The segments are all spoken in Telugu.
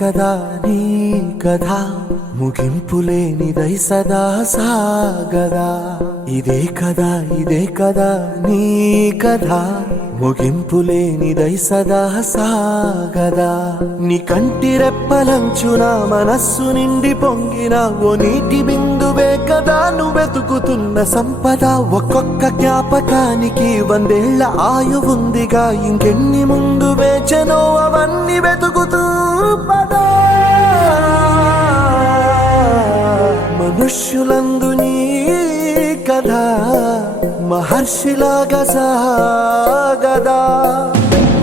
కదా నీ కథ ముగింపులేనిదై సదా సాగదా. ఇదే కదా నీ కథ ముగింపులేనిదై సదా సాగదా. నీ కంటి రెప్పలంచున మనస్సు నిండి పొంగిన ఓ నీటి బిందువే కదా నువ్వెతుకుతున్న సంపద. ఒక్కొక్క జ్ఞాపకానికి 100 ఏళ్ల ఆయువుందిగా, ఇంకెన్ని ముందు వేచనో అవన్నీ వెతుకుతూ పదా. మనుష్యులందు నీ కథ మహర్షిలాగా సాగదా.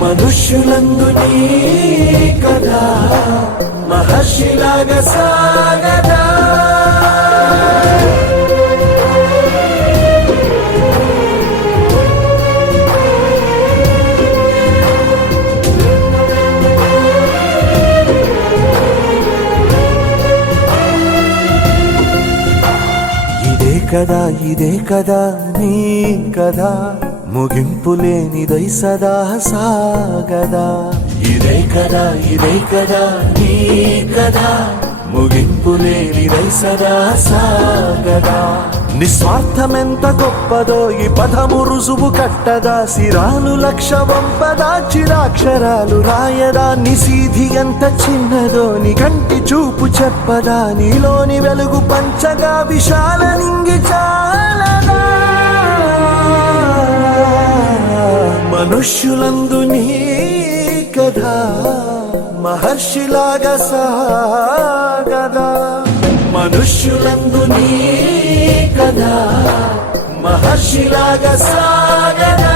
మనుష్యులందు నీ కథ మహర్షిలాగా సాగదా. ఇదే కదా నీ కథ ముగింపులేనిదై సదా సాగదా. ఇదే కదా నీ కథ ముగింపులేనిదై సదా సాగదా. నిస్వార్థమెంత గొప్పదో ఈ పదము రుజువు కట్టదా. సిరాలు 1,00,000 వంపదా, చిరాక్షరాలు రాయదా. నిశీధి ఎంత చిన్నదో నీ కంటి చూపు చెప్పదా. నీలోని వెలుగు పంచగా విశాల నింగి చాలదా. మనుష్యులందు నీ కథ మహర్షిలాగా సాగదా. మనుష్యులందు నీ కథ మహర్షిలాగా సాగదా.